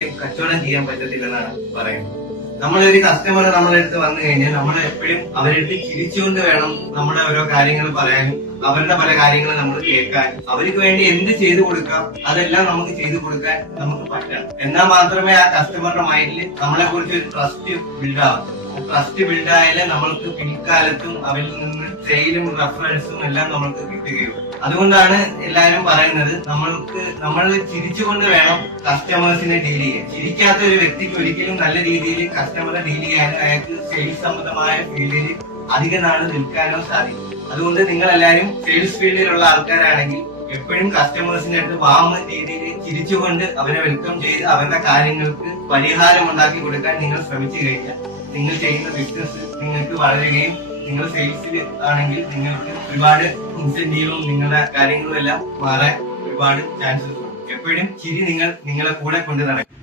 കച്ചവടം ചെയ്യാൻ പറ്റത്തില്ലെന്നാണ് പറയുന്നത്. നമ്മളൊരു കസ്റ്റമർ നമ്മുടെ അടുത്ത് വന്നു കഴിഞ്ഞാൽ നമ്മൾ എപ്പോഴും അവരെടുത്ത് ചിരിച്ചുകൊണ്ട് വേണം നമ്മുടെ ഓരോ കാര്യങ്ങൾ പറയാനും അവരുടെ പല കാര്യങ്ങളും നമ്മൾ കേൾക്കാനും അവർക്ക് വേണ്ടി എന്ത് ചെയ്തു കൊടുക്കാം അതെല്ലാം നമുക്ക് ചെയ്തു കൊടുക്കാൻ നമുക്ക് പറ്റണം. എന്നാൽ മാത്രമേ ആ കസ്റ്റമറുടെ മൈൻഡിൽ നമ്മളെ കുറിച്ച് ഒരു ട്രസ്റ്റ് ബിൽഡാവും. ട്രസ്റ്റ് ബിൽഡായാലേ നമ്മൾക്ക് പിൽക്കാലത്തും അവരിൽ നിന്ന് സെയിലും റെഫറൻസും എല്ലാം നമ്മൾക്ക് കിട്ടുകയുള്ളൂ. അതുകൊണ്ടാണ് എല്ലാവരും പറയുന്നത് നമ്മൾ ചിരിച്ചുകൊണ്ട് വേണം കസ്റ്റമേഴ്സിനെ ഡീൽ ചെയ്യാൻ. ചിരിക്കാത്ത ഒരു വ്യക്തിക്ക് ഒരിക്കലും നല്ല രീതിയിൽ കസ്റ്റമറെ ഡീൽ ചെയ്യാനോ അയാൾക്ക് സെയിൽസ് സംബന്ധമായ ഫീൽഡിൽ അധിക നാൾ നിൽക്കാനോ സാധിക്കും. അതുകൊണ്ട് നിങ്ങൾ എല്ലാവരും സെയിൽസ് ഫീൽഡിലുള്ള ആൾക്കാരാണെങ്കിൽ എപ്പോഴും കസ്റ്റമേഴ്സിന്റെ അടുത്ത് വാമ രീതിയിൽ ചിരിച്ചുകൊണ്ട് അവരെ വെൽക്കം ചെയ്ത് അവരുടെ കാര്യങ്ങൾക്ക് പരിഹാരം ഉണ്ടാക്കി കൊടുക്കാൻ നിങ്ങൾ ശ്രമിച്ചു കഴിഞ്ഞാൽ നിങ്ങൾ ചെയ്യുന്ന ബിസിനസ് നിങ്ങൾക്ക് വളരുകയും നിങ്ങൾ സെയിൽസിൽ ആണെങ്കിൽ നിങ്ങൾക്ക് ഒരുപാട് ഇൻസെന്റീവും നിങ്ങളുടെ കാര്യങ്ങളും എല്ലാം മാറാൻ ഒരുപാട് ചാൻസസ് ഉണ്ട്. എപ്പോഴും ചിരി നിങ്ങളെ കൂടെ കൊണ്ട് നടക്കും.